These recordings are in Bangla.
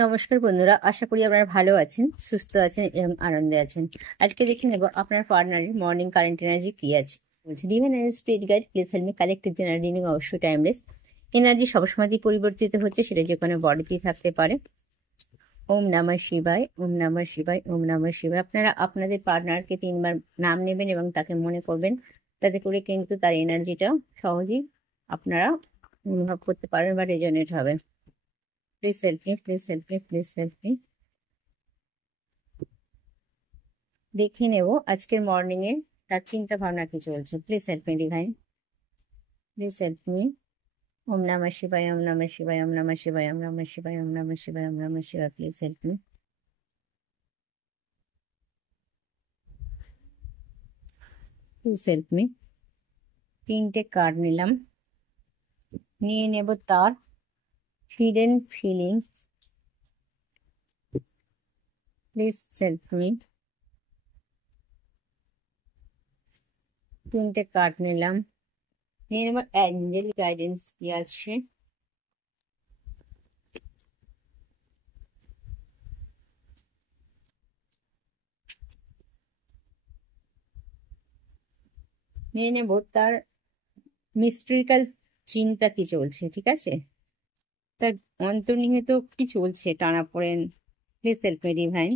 নমস্কার বন্ধুরা, আশা করি আপনারা ভালো আছেন, সুস্থ আছেন এবং আনন্দে আছেন। আজকে দেখে নেব আপনার পার্টনারের মর্নিং কারেন্ট এনার্জি কি আছে। বলছি divine energy spirit guide please help me collective general reading, অবশ্যই টাইমলেস। এনার্জি সবসময় পরিবর্তিত হচ্ছে, সেটা যে কোনো বডিতেই থাকতে পারে। ওম নমঃ শিবায়, ওম নমঃ শিবায়, ওম নমঃ শিবায়। আপনারা আপনাদের পার্টনারকে 3বার নাম নেবেন এবং তাকে মনে করবেন, তাতে করে কিন্তু তার এনার্জিটা সহজেই আপনারা অনুভব করতে পারেন বা রেজনেট হবে। Please help me, please help me, please help me. দেখে নেব আজকের মর্নিং এ তার চিন্তা ভাবনা কি চলছে। Please help me divine, please help me. ওম নমঃ শিবায়, ওম নমঃ শিবায়, ওম নমঃ শিবায়, ওম নমঃ শিবায়, ওম নমঃ শিবায়, ওম নমঃ শিবায়। Please help me, please help me. 3টে কার্ড নিলাম, নিয়ে নেব তার hidden feelings. Please help me. 3টে কার্ড নিলাম, নিয়ে নেব অ্যাঞ্জেল গাইডেন্স কি আছে। নিয়ে নেব তার মিস্ট্রিক্যাল চিন্তা কি চলছে, ঠিক আছে, তার অন্তর্নিহিত কি চলছে, টানাপোড়েন। Please help me divine,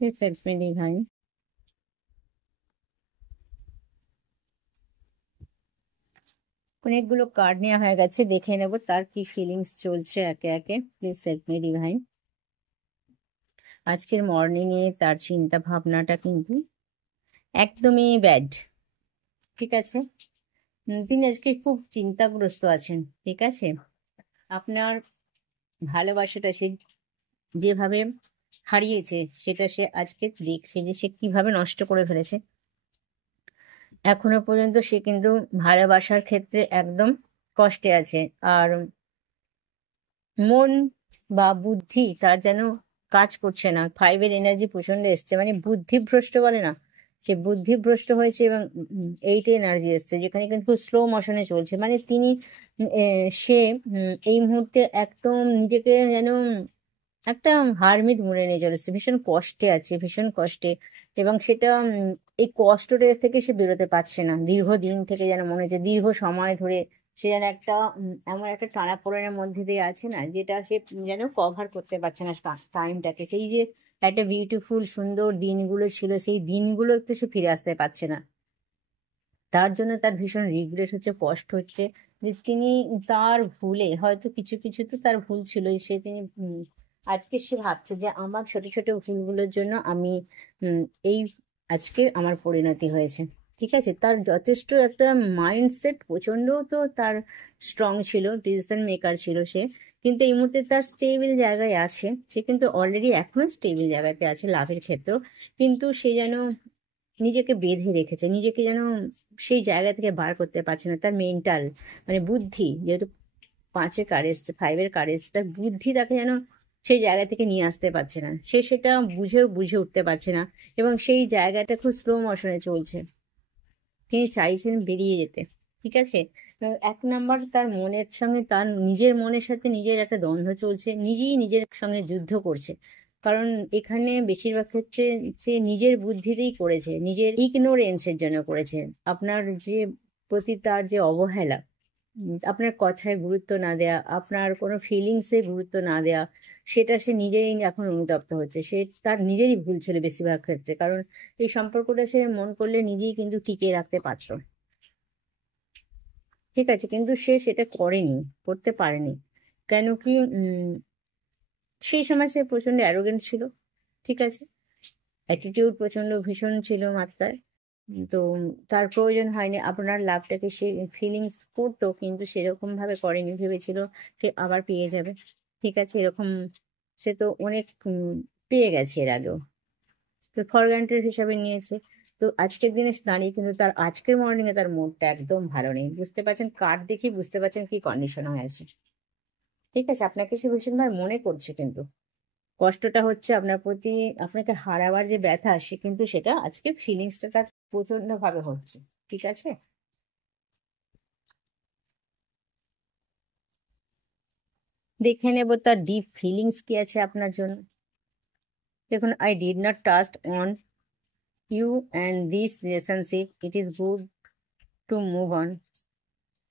please help me divine. অনেকগুলো কার্ড নেওয়া হয়ে গেছে, দেখে নেব তার কি ফিলিংস চলছে একে একে। Please help me divine. আজকের মর্নিং এ তার চিন্তা ভাবনাটা কিন্তু একদমই ব্যাড, ঠিক আছে। তিনি আজকে খুব চিন্তাগ্রস্ত আছেন, ঠিক আছে। আপনার ভালোবাসাটা সে যেভাবে হারিয়েছে, সেটা সে আজকে দেখছে যে সে কিভাবে নষ্ট করে ফেলেছে। এখনো পর্যন্ত সে কিন্তু ভালোবাসার ক্ষেত্রে একদম কষ্টে আছে, আর মন বা বুদ্ধি তার যেন কাজ করছে না। 5-এর এনার্জি প্রচন্ড এসছে, মানে বুদ্ধিভ্রষ্ট বলে না, সে বুদ্ধিভ্রষ্ট হয়েছে। এবং 8 এনার্জি এসছে, যেখানে কিন্তু স্লো মোশনে চলছে। মানে তিনি সে এই মুহূর্তে একদম নিজেকে যেন একটা হারমিট মনে নিয়ে চলেছে, ভীষণ কষ্টে আছে, ভীষণ কষ্টে। এবং সেটা এই কষ্টটা থেকে সে বেরোতে পারছে না, দীর্ঘদিন থেকে যেন মনে হচ্ছে, দীর্ঘ সময় ধরে সে যেন একটা এমন একটা টানাপোড়েনের মধ্যে দিয়ে আছে না, যেটা সে যেন কভার করতে পারছে না টাইমটাকে। সেই যে একটা বিউটিফুল সুন্দর দিনগুলো ছিল, সেই দিনগুলোতে সে ফিরে আসতে পারছে না। তার জন্য তার ভীষণ রিগ্রেট হচ্ছে, কষ্ট হচ্ছে যে তিনি তার ভুলে, হয়তো কিছু কিছু তো তার ভুল ছিল, সে তিনি আজকে সে ভাবছে যে আমার ছোট ছোট ভুলগুলোর জন্য আমি এই আজকে আমার পরিণতি হয়েছে, ঠিক আছে। তার যথেষ্ট একটা মাইন্ডসেট প্রচন্ড তো তার স্ট্রং ছিল, ডিসিশন মেকার ছিল সে। কিন্তু এই মুহূর্তে তার স্টেবল জায়গায় আছে, সে কিন্তু অলরেডি এখনো স্টেবল জায়গাতে আছে লাভের ক্ষেত্রেও। কিন্তু সে যেন নিজেকে বেঁধে রেখেছে, নিজেকে যেন সেই জায়গা থেকে বার করতে পারছে না। তার মেন্টাল মানে বুদ্ধি, যেহেতু 5-এর কারেজ 5-এর কারেজ, তার বুদ্ধি তাকে যেন সেই জায়গা থেকে নিয়ে আসতে পারছে না। সে সেটা বুঝে উঠতে পারছে না, এবং সেই জায়গাটা খুব স্লো মোশনে চলছে। তিনি চাইছেন বেরিয়ে যেতে, ঠিক আছে। 1 নাম্বার, তার মনের সঙ্গে, তার নিজের মনের সাথে নিজের একটা দ্বন্দ্ব চলছে, নিজেই নিজের সঙ্গে যুদ্ধ করছে। কারণ এখানে বেশিরভাগ ক্ষেত্রে সে নিজের বুদ্ধিতেই করেছে, নিজের ইগনোরেন্সের জন্য করেছে। আপনার যে প্রতি তার যে অবহেলা, আপনার কথায় গুরুত্ব না দেয়া, আপনার কোনো ফিলিংসে গুরুত্ব না দেয়া, সেটা সে নিজেই এখন অনুতপ্ত হচ্ছে। সে তার নিজেরই ভুল ছিল বেশিরভাগ ক্ষেত্রে, কারণ এই সম্পর্কটা সে মন করলে নিজেই কিন্তু টিকিয়ে রাখতে পারত, ঠিক আছে। কিন্তু সে সেটা করেনি, করতে পারেনি। কেন কি সেই সময় সে প্রচন্ড অ্যারোগেন্ট ছিল, ঠিক আছে। অ্যাটিটিউড প্রচন্ড ভীষণ ছিল মাত্রায়। তো তার প্রয়োজন হয়নি আপনার লাভটাকে, সে ফিলিংস করতো কিন্তু সেরকম ভাবে করেনি, ভেবেছিল সে আবার পেয়ে যাবে, ঠিক আছে। এরকম সে তো অনেক পেয়ে গেছে এর আগেও, তো ফর গ্রান্টেড হিসাবে নিয়েছে। তো আজকের দিনে দাঁড়িয়ে কিন্তু তার আজকের মর্নিং এ তার মুডটা একদম ভালো নেই, বুঝতে পারছেন, কার্ড দেখে বুঝতে পারছেন কি কন্ডিশন হয়ে আছে, ঠিক আছে। আপনাকে সে ভীষণভাবে মনে করছে কিন্তু, কষ্টটা হচ্ছে আপনার প্রতি, আপনাকে হারাবার যে ব্যথা, সে কিন্তু সেটা আজকে ফিলিংসটা তার প্রচন্ড ভাবে হচ্ছে। ঠিক আছে, দেখে নেব তার ডিপ ফিলিংস কি আছে আপনার জন্য। দেখুন, I did not trust on you and this relationship, it is good to move on.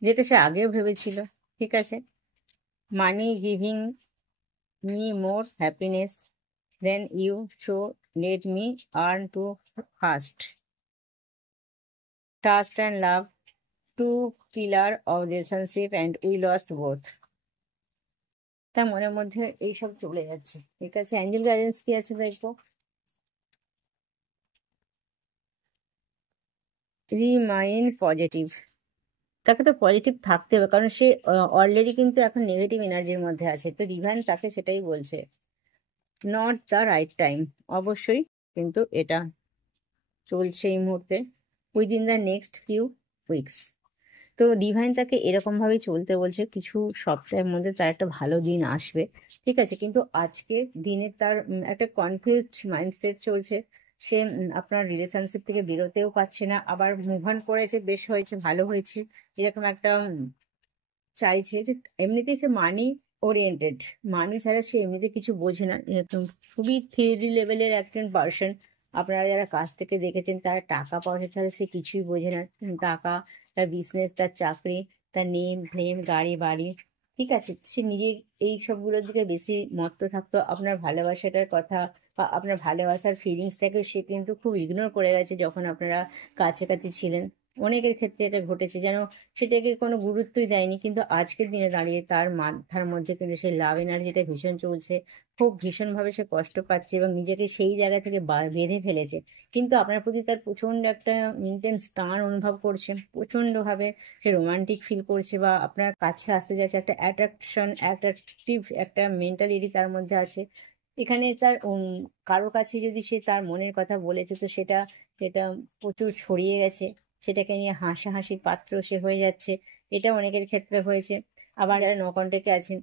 যেটা সে আগেও ভেবেছিল। ঠিক আছে, money giving me more happiness than you, so let me earn to first. Trust and love, two pillar of relationship and we lost both. তার মনের মধ্যে এইসব চলে যাচ্ছে। ঠিক আছে, অ্যাঞ্জেল গাইডেন্স কি আছে দেখবো। Remain positive. তাকে তো পজিটিভ থাকতে হবে, কারণ সে অলরেডি কিন্তু এখন নেগেটিভ এনার্জির মধ্যে আছে। তো ডিভাইন তাকে সেটাই বলছে, নট দ্য রাইট টাইম। অবশ্যই কিন্তু এটা চলছে এই মুহূর্তে, within the next few weeks. তো ডিভাইন তাকে এরকম ভাবেই চলতে বলছে, কিছু সপ্তাহের মধ্যে তার একটা ভালো দিন আসবে। ঠিক আছে, কিন্তু আজকে দিনে তার একটা কনফিউজড মাইন্ডসেট চলছে। সে আপনার রিলেশনশিপ থেকে বেরোতেও পারছে না, আবার মুভ অন করেছে, বেশ হয়েছে, ভালো হয়েছে, এরকম একটা চাইছে যে এমনিতেই সে মানি ওরিয়েন্টেড। মানি ছাড়া সে এমনিতে কিছু বোঝে না, এরকম খুবই থিওরি লেভেলের একজন পার্সন। আপনারা যারা কাছ থেকে দেখেছেন, তারা টাকা পয়সা ছাড়া সে কিছুই বোঝে না। টাকা, তার বিজনেস, তার চাকরি, তার নেম ফ্লেম, গাড়ি বাড়ি, ঠিক আছে, সে নিজে এই সবগুলোর দিকে বেশি মত্ত থাকতো। আপনার ভালোবাসাটার কথা বা আপনার ভালোবাসার ফিলিংসটাকে সে কিন্তু খুব ইগনোর করে গেছে যখন আপনারা কাছাকাছি ছিলেন। অনেকের ক্ষেত্রে এটা ঘটেছে, যেন সেটাকে কোনো গুরুত্বই দেয়নি। কিন্তু আজকের দিনে দাঁড়িয়ে তার মাথার মধ্যে কিন্তু সেই লাভ এনার্জিটা ভীষণ চলছে, খুব ভীষণভাবে সে কষ্ট পাচ্ছে এবং নিজেকে সেই জায়গা থেকে বেঁধে ফেলেছে। কিন্তু আপনার প্রতি তার প্রচন্ড একটা ইন্টেন্স টান অনুভব করছে, প্রচন্ডভাবে সে রোমান্টিক ফিল করছে বা আপনার কাছে আসতে যাচ্ছে, একটা অ্যাট্রাকটিভ একটা মেন্টালিটি তার মধ্যে আছে। এখানে তার কারো কাছে যদি সে তার মনের কথা বলেছে, তো সেটা সেটা প্রচুর ছড়িয়ে গেছে, সেটাকে নিয়ে হাসাহাসির পাত্র সে হয়ে যাচ্ছে। এটা অনেকের ক্ষেত্রে হয়েছে। আবার যারা ন কন্টাক্টে আছেন,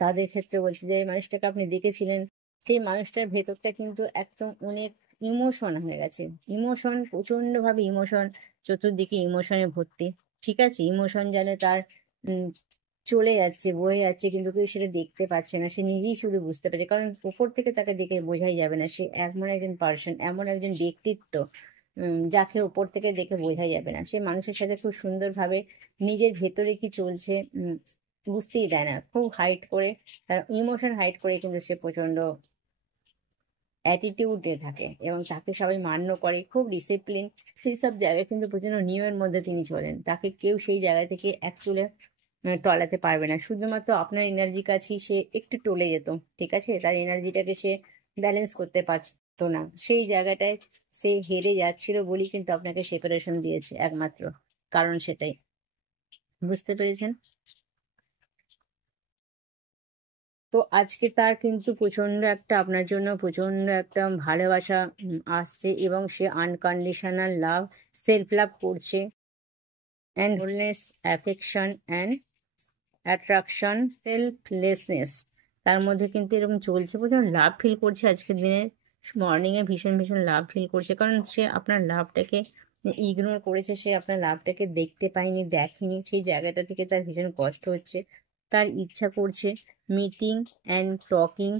তাদের ক্ষেত্রে বলছি যে এই মানুষটাকে আপনি দেখেছিলেন, সেই মানুষটার ভেতরটা কিন্তু একদম অনেক ইমোশন হয়ে গেছে। ইমোশন, প্রচন্ড ভাবে ইমোশন, চতুর্দিকে ইমোশনে ভর্তি। ঠিক আছে, ইমোশন যেন তার উম, চলে যাচ্ছে, বয়ে যাচ্ছে, কিন্তু কেউ সেটা দেখতে পাচ্ছে না, সে নিজেই শুধু বুঝতে পারে, কারণ উপর থেকে তাকে দেখে বোঝাই যাবে না। সে এমন একজন পার্সন, এমন একজন ব্যক্তিত্ব, যাকে উপর থেকে দেখে বোঝাই যাবে না। সে মানুষের সাথে খুব সুন্দরভাবে নিজের ভেতরে কি চলছে বুঝতেই দেয় না, খুব হাইড করে, তার ইমোশন হাইড করে কিন্তু সে প্রচন্ড অ্যাটিটিউডে থাকে এবং তাকে সবাই মান্য করে, খুব ডিসিপ্লিন। সেই সব জায়গায় কিন্তু প্রচন্ড নিয়মের মধ্যে তিনি চলেন, তাকে কেউ সেই জায়গা থেকে অ্যাকচুয়ালি টলাতে পারবে না। শুধুমাত্র আপনার এনার্জি কাছেই সে একটু টলে যেত। ঠিক আছে, তার এনার্জিটাকে সে ব্যালেন্স করতে পারতো না, সেই জায়গাটায় সে হেরে যাচ্ছিল বলেই কিন্তু আপনাকে সেপারেশন দিয়েছে, একমাত্র কারণ সেটাই। বুঝতে পেরেছেন? তো আজকে তার কিন্তু প্রচন্ড একটা আপনার জন্য প্রচন্ড একটা ভালোবাসা আসছে এবং সে আনকন্ডিশনাল লাভ, সেলফ লাভ করছে, and wholeness, affection and attraction, selflessness, তার মধ্যে কিন্তু এরকম চলছে। প্রচন্ড লাভ ফিল করছে আজকের দিনে, মর্নিং এ ভীষণ ভীষণ লাভ ফিল করছে, কারণ সে আপনার লাভটাকে ইগনোর করেছে, সে আপনার লাভটাকে দেখতে পায়নি, দেখেনি, সেই জায়গাটা থেকে তার ভীষণ কষ্ট হচ্ছে। তার ইচ্ছা করছে meeting and talking,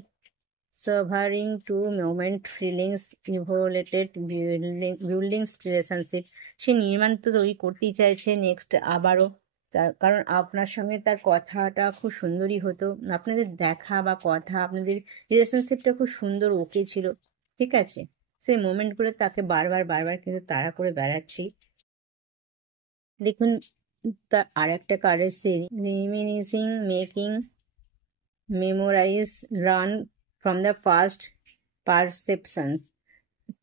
savouring to moment feelings, evaluated buildings relationship. সে নির্মাণ তো তৈরি করতেই চাইছে নেক্সট আবারও, তার কারণ আপনার সঙ্গে তার কথাটা খুব সুন্দরই হতো, আপনাদের দেখা বা কথা, আপনাদের রিলেশনশিপটা খুব সুন্দর, ওকে ছিল। ঠিক আছে, সেই মোমেন্টগুলো তাকে বারবার বারবার কিন্তু তাড়া করে বেড়াচ্ছি। দেখুন, তার আর একটা কার্ড এসছে, reminiscing, making memorise, run from the past perception.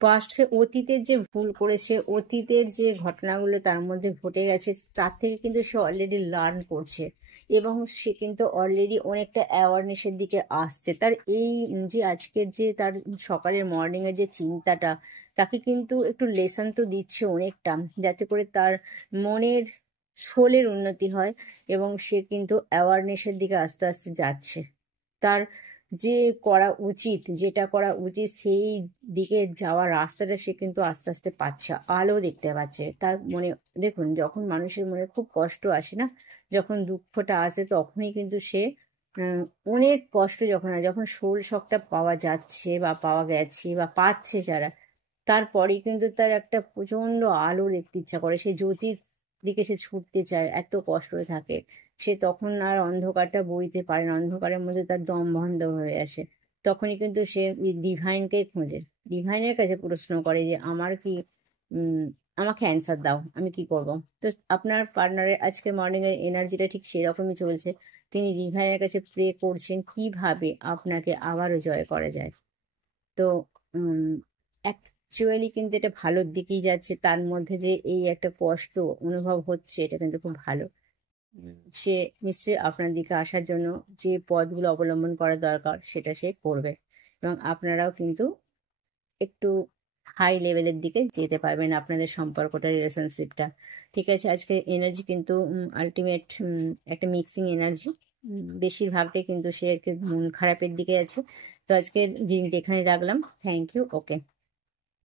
পাস্টে অতীতের যে ভুল করেছে, অতীতের যে ঘটনাগুলো তার মধ্যে ঘটে গেছে, তার থেকে কিন্তু সে অলরেডি লার্ন করছে এবং সে কিন্তু অলরেডি অনেকটা অ্যাওয়ারনেসের দিকে আসছে। তার এই যে আজকের যে তার সকালের মর্নিংয়ের যে চিন্তাটা, তাকে কিন্তু একটু লেসন তো দিচ্ছে অনেকটা, যাতে করে তার মনের সোলের উন্নতি হয় এবং সে কিন্তু অ্যাওয়ারনেসের দিকে আস্তে আস্তে যাচ্ছে। তার যে করা উচিত, যেটা করা উচিত সেই দিকে যাওয়ার রাস্তাটা সে কিন্তু আস্তে আস্তে পাচ্ছে, আলো দেখতে পাচ্ছে তার মনে। দেখুন, যখন মানুষের মনে খুব কষ্ট আসে না, যখন দুঃখটা আসে, তখনই কিন্তু সে আহ, অনেক কষ্ট যখন হয়, যখন সোল শকটা পাওয়া যাচ্ছে বা পাওয়া গেছে বা পাচ্ছে যারা, তারপরেই কিন্তু তার একটা প্রচন্ড আলো দেখতে ইচ্ছা করে, সে জ্যোতির দিকে সে ছুটতে চায়, এত কষ্ট থাকে। সে তখন আর অন্ধকারটা বইতে পারে না, অন্ধকারের মধ্যে তার দম বন্ধ হয়ে আসে। তখনই কিন্তু সে ডিভাইনকে খোঁজে, ডিভাইনের কাছে প্রশ্ন করে যে আমার কি আমাকে অ্যান্সার দাও, আমি কি করব। তো আপনার পার্টনারের আজকে মর্নিং এর এনার্জিটা ঠিক সেরকমই চলছে। তিনি ডিভাইনের কাছে প্রে করছেন কিভাবে আপনাকে আবারও জয় করা যায়। তো অ্যাকচুয়ালি কিন্তু এটা ভালোর দিকেই যাচ্ছে, তার মধ্যে যে এই একটা কষ্ট অনুভব হচ্ছে, এটা কিন্তু খুব ভালো। সে নিশ্চয়ই আপনার দিকে আসার জন্য যে পথগুলো অবলম্বন করা দরকার সেটা সে করবে, এবং আপনারাও কিন্তু একটু হাই লেভেলের দিকে যেতে পারবেন আপনাদের সম্পর্কটা, রিলেশনশিপটা। ঠিক আছে, আজকে এনার্জি কিন্তু আলটিমেট একটা মিক্সিং এনার্জি, বেশিরভাগটাই কিন্তু সে একটু মন খারাপের দিকে আছে। তো আজকে রিডিংটা এখানে রাখলাম। Thank you. ওকে।